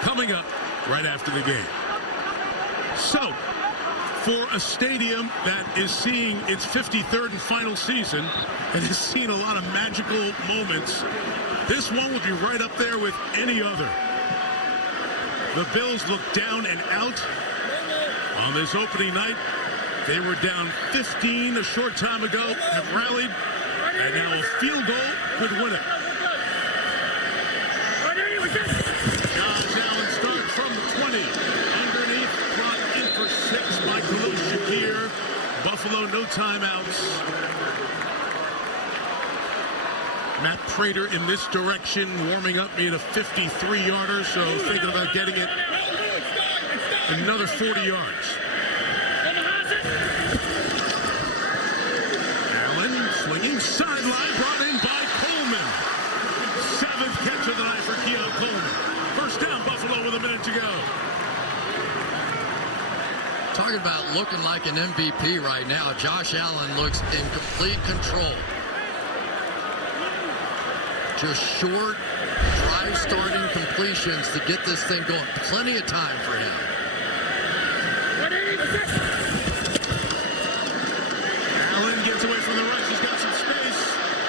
coming up right after the game. So, for a stadium that is seeing its 53rd and final season and has seen a lot of magical moments, this one will be right up there with any other. The Bills look down and out on this opening night. They were down 15 a short time ago, have rallied, and now a field goal could win it. Josh Allen starts from the 20. Underneath, brought in for 6 by Shakir. Buffalo, no timeouts. Matt Prater in this direction, warming up, made a 53-yarder, so thinking about getting it another 40 yards. Allen swinging sideline, brought in by Coleman. 7th catch of the night for Keon Coleman. First down, Buffalo with a minute to go. Talking about looking like an MVP right now, Josh Allen looks in complete control. Just short, drive-starting completions to get this thing going. Plenty of time for him. Allen gets away from the rush. He's got some space.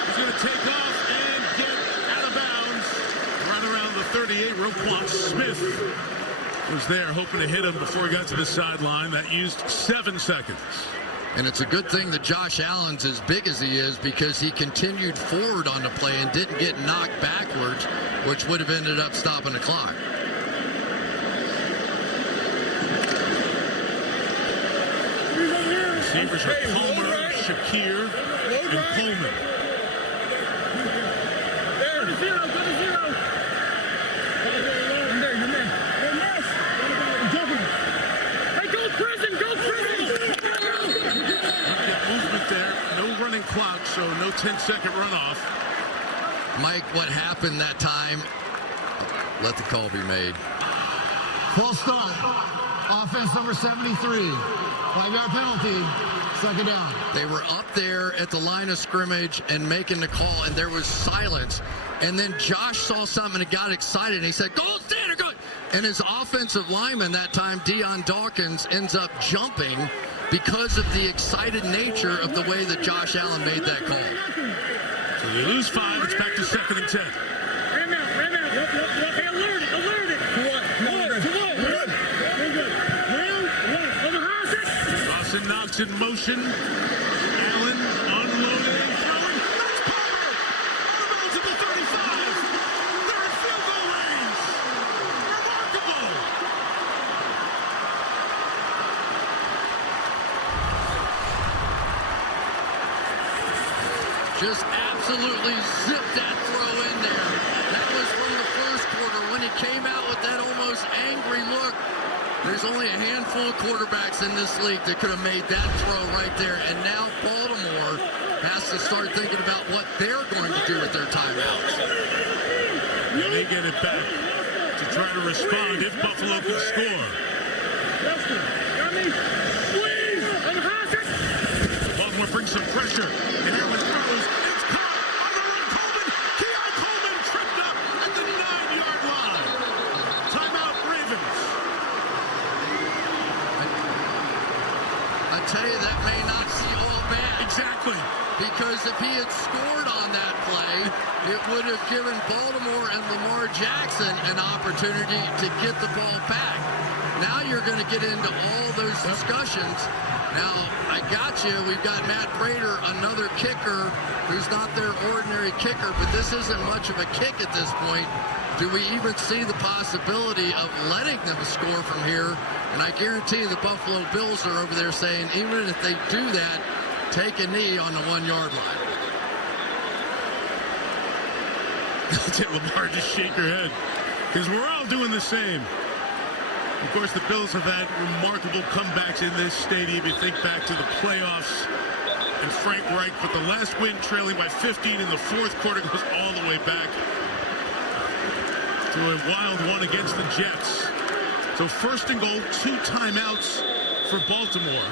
He's going to take off and get out of bounds. Right around the 38, Roquan Smith was there hoping to hit him before he got to the sideline. That used 7 seconds. And it's a good thing that Josh Allen's as big as he is, because he continued forward on the play and didn't get knocked backwards, which would have ended up stopping the clock. Receivers are Palmer, Shakir, and Coleman. Clock, so no 10-second runoff. Mike, what happened that time? Let the call be made. Full start. Offense number 73. 5-yard penalty. Second down. They were up there at the line of scrimmage and making the call, and there was silence. And then Josh saw something and got excited, and he said, "Go, Standard, go!" And his offensive lineman that time, Deion Dawkins, ends up jumping because of the excited nature of the way that Josh Allen made that call. So you lose 5, it's back to 2nd and 10. Dawson knocks in motion. Allen unloading, throwing. That's Palmer! Out of bounds at the 35. They're in field goal range. Remarkable! Just absolutely zipped that throw in there. That was from the first quarter when he came out with that almost angry look. There's only a handful of quarterbacks in this league that could have made that throw right there. And now Baltimore has to start thinking about what they're going to do with their timeouts. And they get it back to try to respond if Buffalo can score. Baltimore brings some pressure. And Allen throws. It's caught on the run. Coleman. Keon Coleman tripped up at the 9-yard line. Timeout, Ravens. I tell you, that may not be all bad. Exactly. Because if he had scored on that play, it would have given Baltimore and Lamar Jackson an opportunity to get the ball back. Now you're going to get into all those discussions. Now, I got you. We've got Matt Prater, another kicker, who's not their ordinary kicker, but this isn't much of a kick at this point. Do we even see the possibility of letting them score from here? And I guarantee the Buffalo Bills are over there saying, even if they do that, take a knee on the 1-yard line. Lamar, just shake your head. Because we're all doing the same. Of course, the Bills have had remarkable comebacks in this stadium. You think back to the playoffs and Frank Reich, but the last win trailing by 15 in the fourth quarter goes all the way back to a wild one against the Jets. So 1st and goal, 2 timeouts for Baltimore.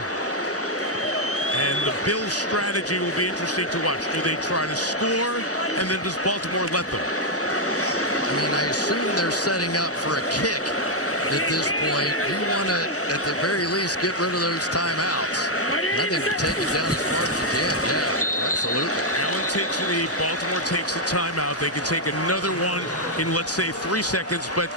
And the Bills' strategy will be interesting to watch. Do they try to score, and then does Baltimore let them? I mean, I assume they're setting up for a kick at this point. You want to, at the very least, get rid of those timeouts. I think you take it down as far as you can. Yeah, absolutely. Baltimore takes the timeout. They can take another one in, let's say, 3 seconds, but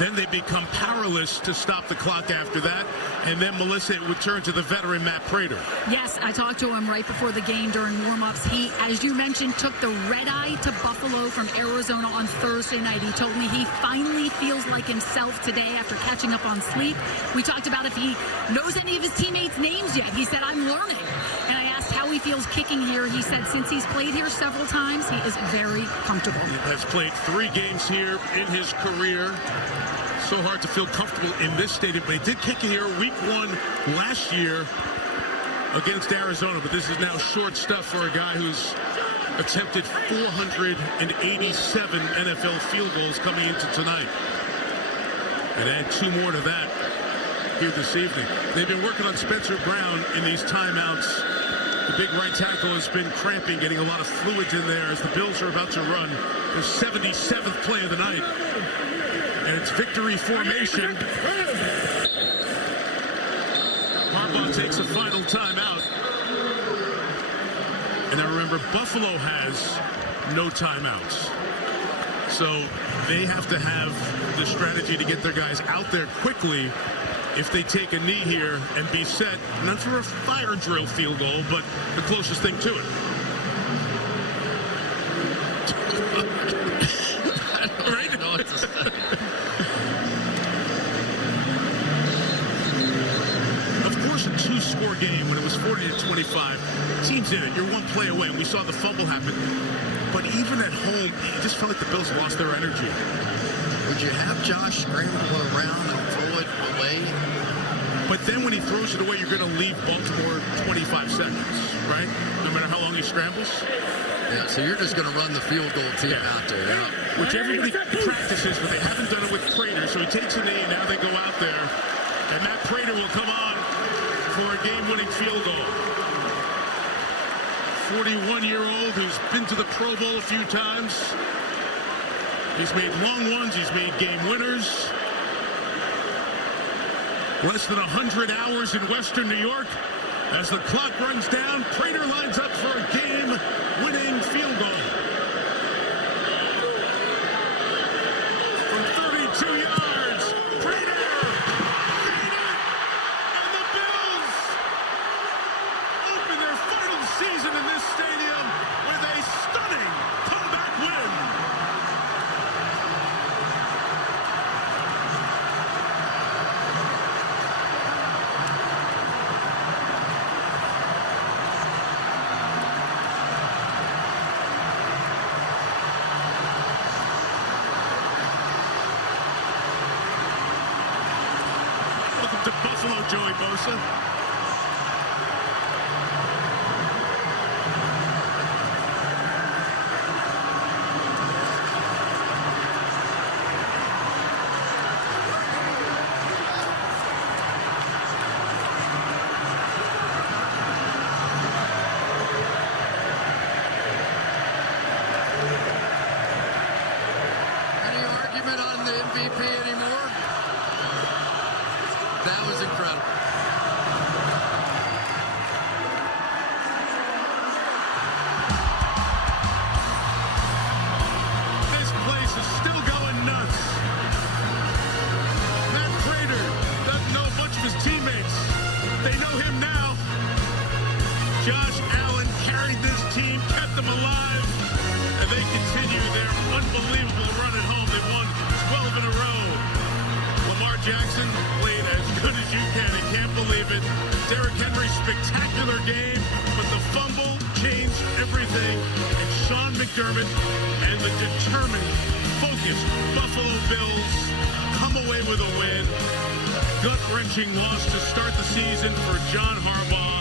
then they become powerless to stop the clock after that. And then, Melissa, it would turn to the veteran Matt Prater. Yes, I talked to him right before the game during warmups. He, as you mentioned, took the red eye to Buffalo from Arizona on Thursday night. He told me he finally feels like himself today after catching up on sleep. We talked about if he knows any of his teammates' names yet. He said, I'm learning. And I asked how he feels kicking here. He said since he's played here several times, he is very comfortable. He has played 3 games here in his career. So hard to feel comfortable in this stadium, but he did kick it here week 1 last year against Arizona, but this is now short stuff for a guy who's attempted 487 NFL field goals coming into tonight. And add 2 more to that here this evening. They've been working on Spencer Brown in these timeouts. The big right tackle has been cramping, getting a lot of fluids in there as the Bills are about to run their 77th play of the night. And it's victory formation. Harbaugh takes a final timeout. And now remember, Buffalo has no timeouts. So they have to have the strategy to get their guys out there quickly if they take a knee here and be set, not for a fire drill field goal, but the closest thing to it. I don't know what to say. Of course, a 2-score game when it was 40-25. Teams in it. You're 1 play away. We saw the fumble happen. But even at home, it just felt like the Bills lost their energy. Would you have Josh scramble around and throw it away? But then when he throws it away, you're going to leave Baltimore 25 seconds, right? No matter how long he scrambles. Yeah, so you're just going to run the field goal team out there. Yeah. Which everybody practices, but they haven't done it with Prater. So he takes a knee, and now they go out there. And Matt Prater will come on for a game-winning field goal. 41-year-old who's been to the Pro Bowl a few times. He's made long ones. He's made game winners. Less than 100 hours in Western New York. As the clock runs down, Prater lines up for a game-winning field goal. From 32 yards, Prater made it! And the Bills open their final season in this stadium with a stunning comeback win. To Buffalo, Joey Bosa. Any argument on the MVP anymore? That was incredible. This place is still going nuts. Matt Prater doesn't know a bunch of his teammates. They know him now. Josh Allen carried this team, kept them alive, and they continue their unbelievable run at home. They won 12 in a row. Lamar Jackson played as good as you can. I can't believe it. Derrick Henry, spectacular game, but the fumble changed everything. And Sean McDermott and the determined, focused Buffalo Bills come away with a win. Gut-wrenching loss to start the season for John Harbaugh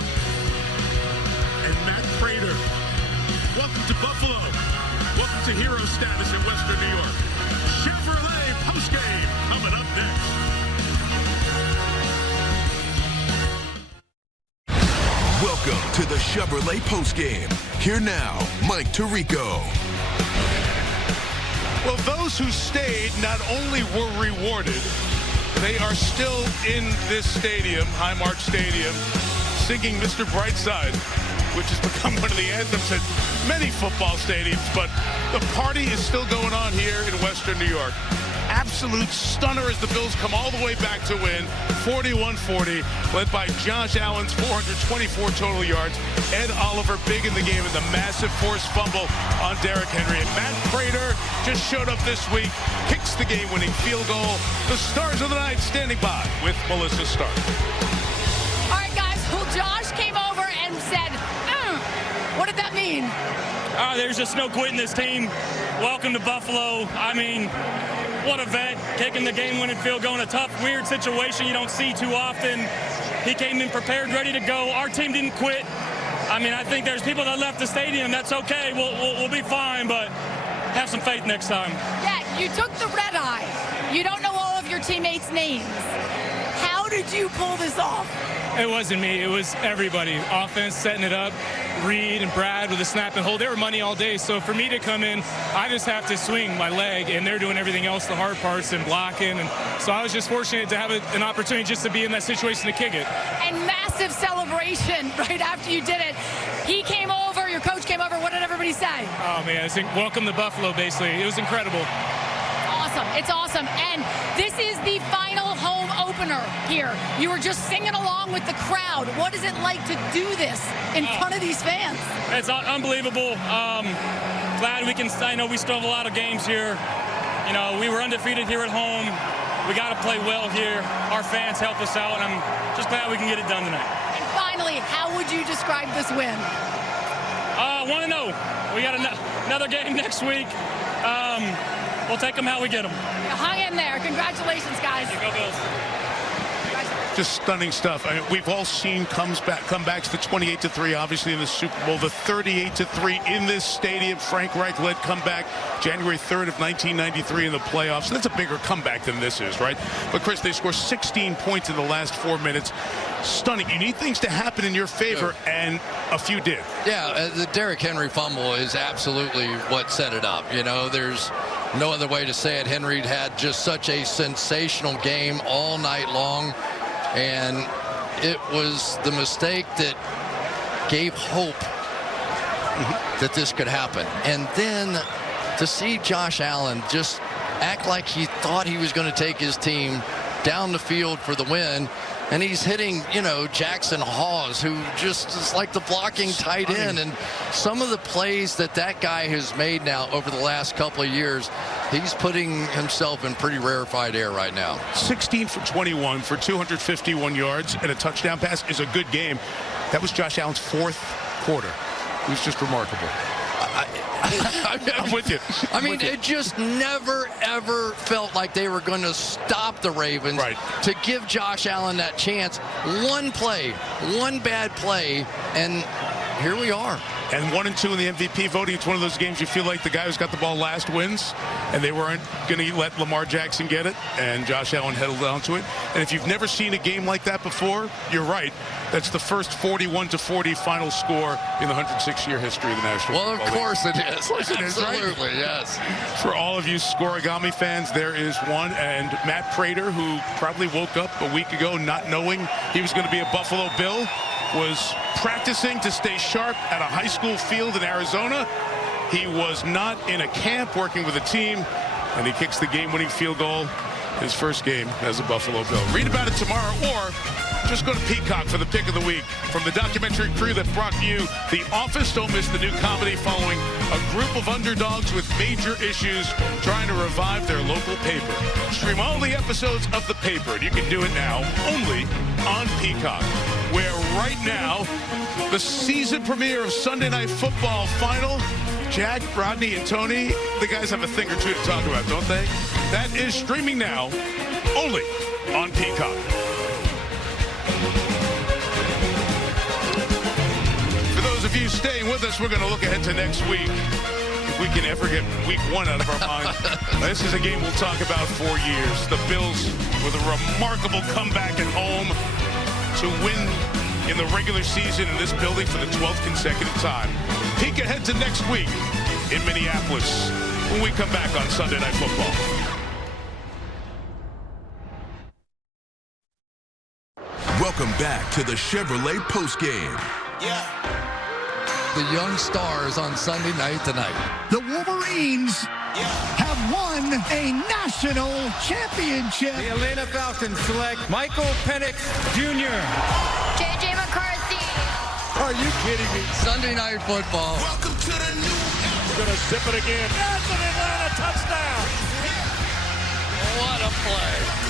and Matt Prater. Welcome to Buffalo. Welcome to hero status in Western New York. Chevrolet postgame coming up next. Welcome to the Chevrolet postgame. Here now, Mike Tirico. Well, those who stayed not only were rewarded, they are still in this stadium, Highmark Stadium, singing Mr. Brightside, which has become one of the anthems at many football stadiums. But the party is still going on here in Western New York. Absolute stunner as the Bills come all the way back to win, 41-40, led by Josh Allen's 424 total yards. Ed Oliver big in the game and the massive forced fumble on Derrick Henry. And Matt Prater just showed up this week, kicks the game-winning field goal. The stars of the night standing by with Melissa Stark. All right, guys, well, Josh came over and said, what did that mean? There's just no quitting this team. Welcome to Buffalo. I mean, what a vet, kicking the game-winning field goal in a tough, weird situation you don't see too often. He came in prepared, ready to go. Our team didn't quit. I mean, I think there's people that left the stadium. That's okay. We'll be fine, but have some faith next time. Yeah, you took the red eye. You don't know all of your teammates' names. How did you pull this off? It wasn't me. It was everybody. Offense setting it up. Reed and Brad with a snap and hold. They were money all day. So for me to come in, I just have to swing my leg, and they're doing everything else, the hard parts and blocking. And so I was just fortunate to have an opportunity just to be in that situation to kick it. And massive celebration right after you did it. He came over, your coach came over. What did everybody say? Oh, man, it's welcome to Buffalo, basically. It was incredible. Awesome. It's awesome. And this is the final home opener here. You were just singing along with the crowd. What is it like to do this in front of these fans? It's unbelievable. Glad we can, I know we still have a lot of games here. You know, we were undefeated here at home. We got to play well here. Our fans help us out, and I'm just glad we can get it done tonight. And finally, how would you describe this win? 1-0. We got another game next week. We'll take them how we get them. You hung in there. Congratulations, guys. Go Bills. Just stunning stuff. I mean, we've all seen comebacks, the 28-3, obviously in the Super Bowl, the 38-3 in this stadium. Frank Reich-led comeback January 3rd of 1993 in the playoffs. That's a bigger comeback than this is, right? But Chris, they score 16 points in the last 4 minutes. Stunning. You need things to happen in your favor, and a few did. Yeah, the Derrick Henry fumble is absolutely what set it up. You know, there's no other way to say it. Henry had just such a sensational game all night long, and it was the mistake that gave hope that this could happen. And then to see Josh Allen just act like he thought he was going to take his team down the field for the win, and he's hitting, you know, Jackson Hawes, who just is like the blocking tight end. And some of the plays that guy has made now over the last couple of years, he's putting himself in pretty rarefied air right now. 16 for 21 for 251 yards and a touchdown pass is a good game. That was Josh Allen's fourth quarter. It was just remarkable. I'm with you. I mean, it just never, ever felt like they were going to stop the Ravens to give Josh Allen that chance. One play, one bad play, and here we are. And 1-2 in the MVP voting. It's one of those games you feel like the guy who's got the ball last wins, and they weren't going to let Lamar Jackson get it, and Josh Allen held on to it. And if you've never seen a game like that before, you're right. That's the first 41-40 final score in the 106-year history of the National Football League. Well, of course it is. Of course it is, right? Absolutely, yes. For all of you Scorigami fans, there is one. And Matt Prater, who probably woke up a week ago not knowing he was going to be a Buffalo Bill, was practicing to stay sharp at a high school field in Arizona. He was not in a camp working with a team, and he kicks the game-winning field goal, his first game as a Buffalo Bill. Read about it tomorrow, or just go to Peacock for the pick of the week. From the documentary crew that brought you The Office, don't miss the new comedy following a group of underdogs with major issues trying to revive their local paper. Stream all the episodes of The Paper, and you can do it now only on Peacock, where right now, the season premiere of Sunday Night Football final, Jack, Rodney, and Tony, the guys have a thing or two to talk about, don't they? That is streaming now only on Peacock. For those of you staying with us, we're going to look ahead to next week. If we can ever get week one out of our mind. This is a game we'll talk about for years. The Bills with a remarkable comeback at home to win in the regular season in this building for the 12th consecutive time. Peek ahead to next week in Minneapolis. when we come back on Sunday Night Football. Welcome back to the Chevrolet Postgame. The young stars on Sunday night tonight. The Wolverines have won a national championship. The Atlanta Falcons select Michael Penix Jr. J.J. McCarthy. Are you kidding me? Sunday night football. Welcome to the new era. Going to zip it again. That's an Atlanta touchdown. What a play.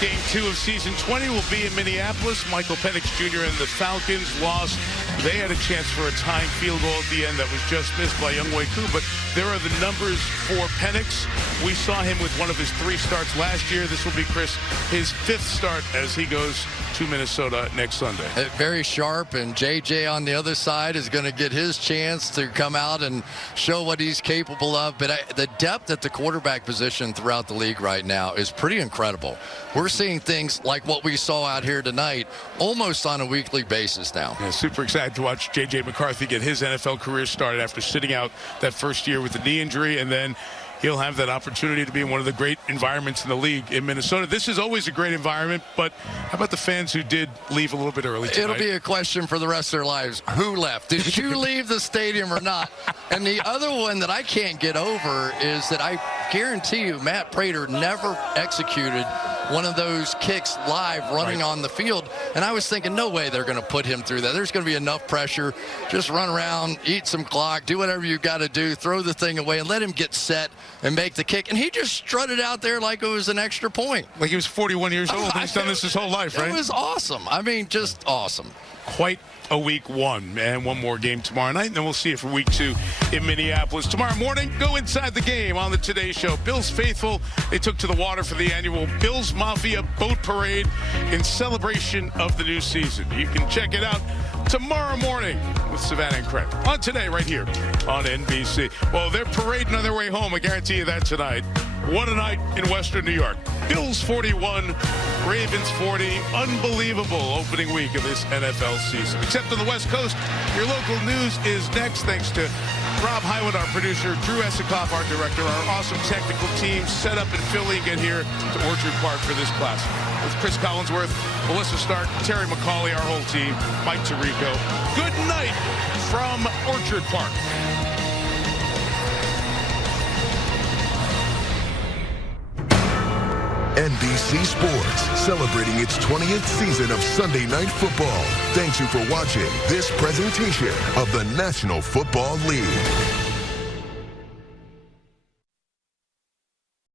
Game 2 of season 20 will be in Minneapolis. Michael Penix Jr. and the Falcons lost. They had a chance for a tying field goal at the end that was just missed by Younghoe Koo. But there are the numbers for Penix. We saw him with one of his 3 starts last year. This will be, Chris, his 5th start as he goes to Minnesota next Sunday. Very sharp, and JJ on the other side is going to get his chance to come out and show what he's capable of. But the depth at the quarterback position throughout the league right now is pretty incredible. We're seeing things like what we saw out here tonight almost on a weekly basis now. Yeah, super excited to watch J.J. McCarthy get his NFL career started after sitting out that first year with a knee injury, and then he'll have that opportunity to be in one of the great environments in the league in Minnesota. This is always a great environment, but how about the fans who did leave a little bit early tonight? It'll be a question for the rest of their lives. Who left? Did you leave the stadium or not? And the other one that I can't get over is that I guarantee you Matt Prater never executed one of those kicks live running on the field. And I was thinking, no way they're going to put him through that. There's going to be enough pressure. Just run around, eat some clock, do whatever you got to do, throw the thing away, and let him get set and make the kick. And he just strutted out there like it was an extra point. Like he was 41 years old. He's done this his whole life, right? It was awesome. I mean, just awesome. Quite a week 1, and one more game tomorrow night, and then we'll see you for week 2 in Minneapolis. Tomorrow morning, go inside the game on the Today Show. Bills faithful, they took to the water for the annual Bills Mafia Boat Parade in celebration of the new season. You can check it out tomorrow morning with Savannah and Craig on Today right here on NBC. Well, they're parading on their way home. I guarantee you that tonight. What a night in Western New York. Bills 41, Ravens 40. Unbelievable opening week of this NFL season. Except on the West Coast, your local news is next. Thanks to Rob Hywood, our producer, Drew Esikoff, our director, our awesome technical team set up in Philly. Get here to Orchard Park for this class. With Chris Collinsworth, Melissa Stark, Terry McCauley, our whole team, Mike Tirico. Good night from Orchard Park. NBC Sports, celebrating its 20th season of Sunday Night Football. Thanks you for watching this presentation of the National Football League.